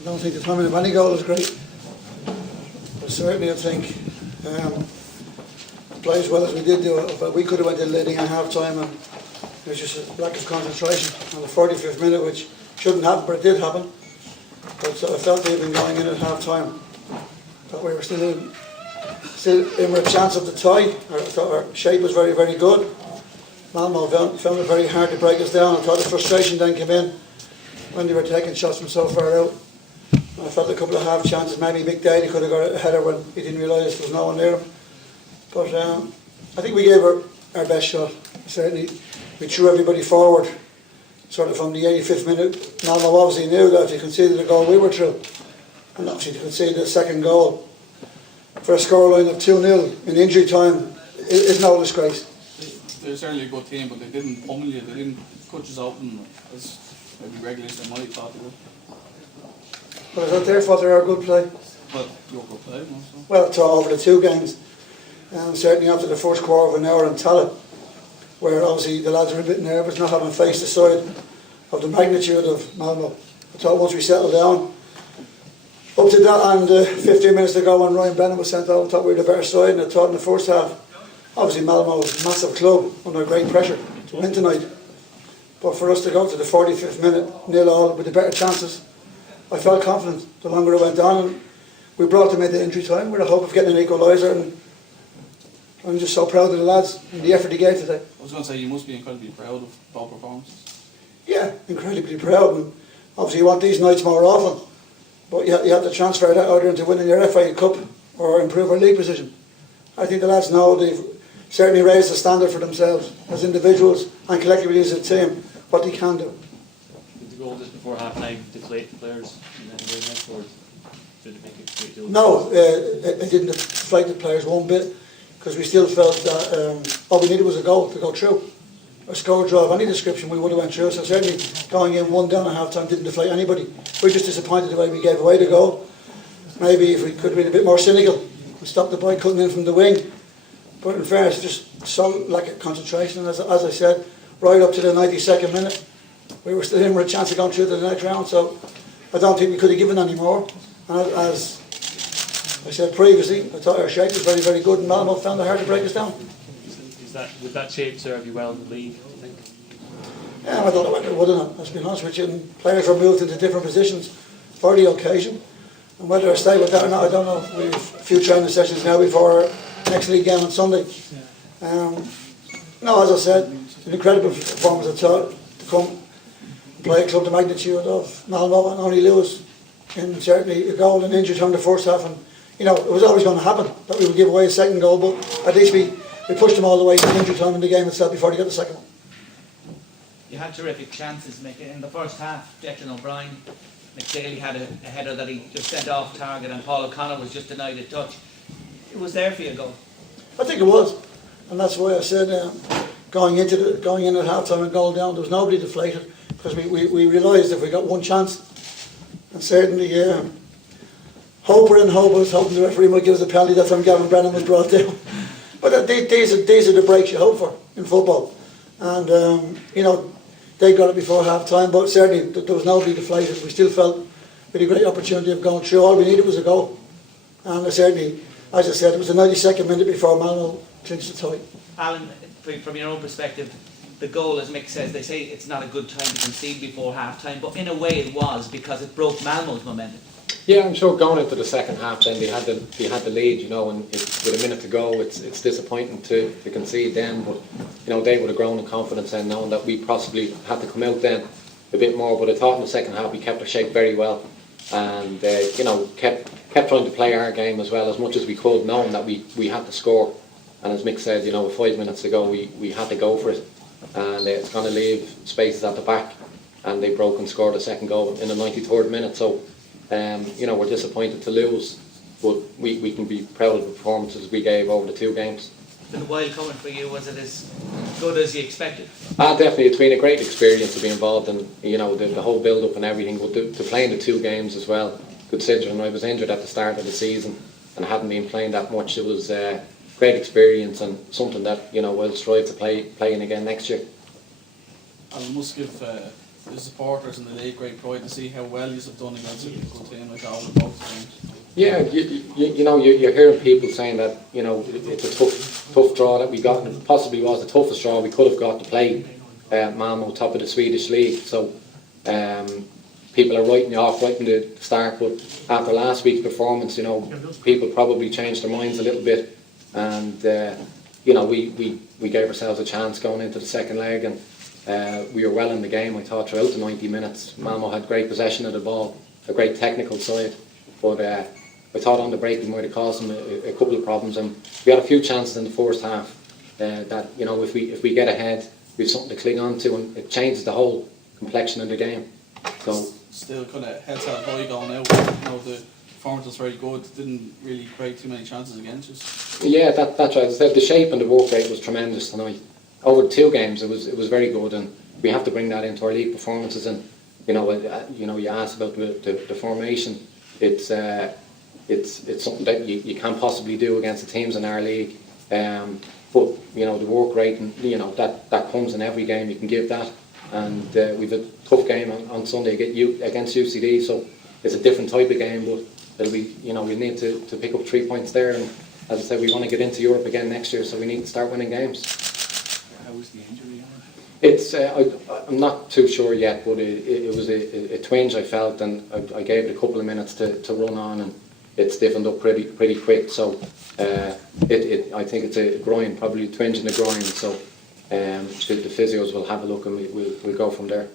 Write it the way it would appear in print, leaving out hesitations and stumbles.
I don't think the timing of any goal is great. But certainly I think play as well as we did do it. We could have went in leading at half time, and there was just a lack of concentration on the 45th minute, which shouldn't happen, but it did happen. But I felt even going in at half time that we were still in with a chance of the tie. I thought our shape was very, very good. Malmo found it very hard to break us down. I thought the frustration then came in when they were taking shots from so far out. I felt a couple of half chances. Maybe Mick could have got a header when he didn't realise there was no one near him. But I think we gave our best shot. Certainly, we threw everybody forward. Sort of from the 85th minute, Malmo obviously knew that if they conceded the goal we were through. And obviously they conceded the second goal for a scoreline of 2-0 in injury time is no disgrace. They're certainly a good team, but they didn't pummel you, they didn't cut you open as maybe regulars they might have thought they would. But I thought their fault they are a good play. Well, your good play, also. Well, it's all over the two games. And certainly after the first quarter of an hour in Tallaght, where obviously the lads were a bit nervous, not having faced the side of the magnitude of Malmo. I thought once we settled down, up to that and 15 minutes to go when Ryan Bennett was sent out, I thought we were the better side, and I thought in the first half, obviously Malmo was a massive club under great pressure to win tonight. But for us to go to the 45th minute, 0-0 with the better chances, I felt confident the longer it went on, and we brought them into injury time with the hope of getting an equaliser, and I'm just so proud of the lads and the effort they gave today. I was going to say, you must be incredibly proud of both performances. Yeah, incredibly proud, and obviously you want these nights more often, but you have to transfer that either into winning your FA Cup or improve our league position. I think the lads know they've certainly raised the standard for themselves as individuals and collectively as a team, what they can do. Did the goal just before half time deflate the players and then go next, or did it make it great deal? No, it didn't deflate the players one bit, because we still felt that all we needed was a goal to go through. A score draw of any description, we would have went through. So certainly going in 1-down at half time didn't deflate anybody. We're just disappointed the way we gave away the goal. Maybe if we could have been a bit more cynical and stopped the boy cutting in from the wing. But in fairness, just so lack of concentration. And as I said, right up to the 92nd minute, we were still in with a chance of going through to the next round. So I don't think we could have given any more. And as I said previously, I thought our shape was very, very good, and Malmo found it hard to break us down. Would that shape serve you well in the league, do you think? Yeah, I don't know whether it would or not, let's be honest with you. And players were moved into different positions for the occasion. And whether I stay with that or not, I don't know. We have a few training sessions now before our next league game on Sunday. No, as I said, an incredible performance I thought to come and play a club the magnitude of Malmo and only lose in certainly a goal and injury time in the first half. And you know, it was always going to happen that we would give away a second goal, but at least we pushed them all the way to injury time in the game itself before they got the second one. You had terrific chances, Mick. In the first half, Declan O'Brien, McDaly had a header that he just sent off target, and Paul O'Connor was just denied a touch. It was there for you, goal. I think it was, and that's why I said going in at half time and goal down, there was nobody deflated, because we realised if we got one chance, and certainly hope I was hoping the referee might give us a penalty that time Gavin Brennan was brought down. But these are the breaks you hope for in football. And, you know, they got it before half time, but certainly there was nobody deflated. We still felt with a great opportunity of going through. All we needed was a goal. And certainly, as I said, it was the 92nd minute before Malmo clinched the tie. Alan, from your own perspective, the goal, as Mick says, they say it's not a good time to concede before half time, but in a way it was, because it broke Malmo's momentum. Yeah, I'm sure going into the second half then they had the lead, you know, and with a minute to go it's disappointing to concede then, but you know, they would have grown in confidence then, knowing that we possibly had to come out then a bit more. But I thought in the second half we kept our shape very well, and you know, kept trying to play our game as well as much as we could, knowing that we had to score. And as Mick said, you know, with 5 minutes to go we had to go for it, and it's going to leave spaces at the back, and they broke and scored a second goal in the 93rd minute. So you know, we're disappointed to lose, but we can be proud of the performances we gave over the two games. It's been a while coming for you. Was it as good as you expected? Definitely, it's been a great experience to be involved in, you know, the whole build-up and everything, but to play in the two games as well, considering I was injured at the start of the season and hadn't been playing that much. It was a great experience and something that, you know, we'll strive to play in again next year. I must give the supporters and the league great pride to see how well you've done against a good team like that over both games. Yeah, you're hearing people saying that, you know, it's a tough draw that we got, and it possibly was the toughest draw we could have got to play Malmo, top of the Swedish league. So people are writing you off right from the start, but after last week's performance, you know, people probably changed their minds a little bit, and you know, we gave ourselves a chance going into the second leg, and we were well in the game. I thought throughout the 90 minutes, Malmo had great possession of the ball, a great technical side, but I thought on the break we might have caused them a couple of problems, and we had a few chances in the first half that, you know, if we get ahead, we've something to cling on to, and it changes the whole complexion of the game. So Still kind of heads held high going out. You know, the performance was very good. Didn't really create too many chances against us. yeah, that's right. As I said, the shape and the work rate was tremendous tonight. Over the 2 games, it was very good, and we have to bring that into our league performances. And you know, you asked about the formation. It's something that you can't possibly do against the teams in our league. But you know, the work rate, and you know, that comes in every game. You can give that, and we've a tough game on Sunday against UCD, so it's a different type of game. But it'll be, you know, we need to pick up 3 points there, and as I said, we want to get into Europe again next year, so we need to start winning games. How was the injury? It's I'm not too sure yet, but it was a twinge I felt, and I gave it a couple of minutes to run on, and it stiffened up pretty quick. So I think it's a groin, probably a twinge in the groin. So the physios will have a look, and we'll go from there.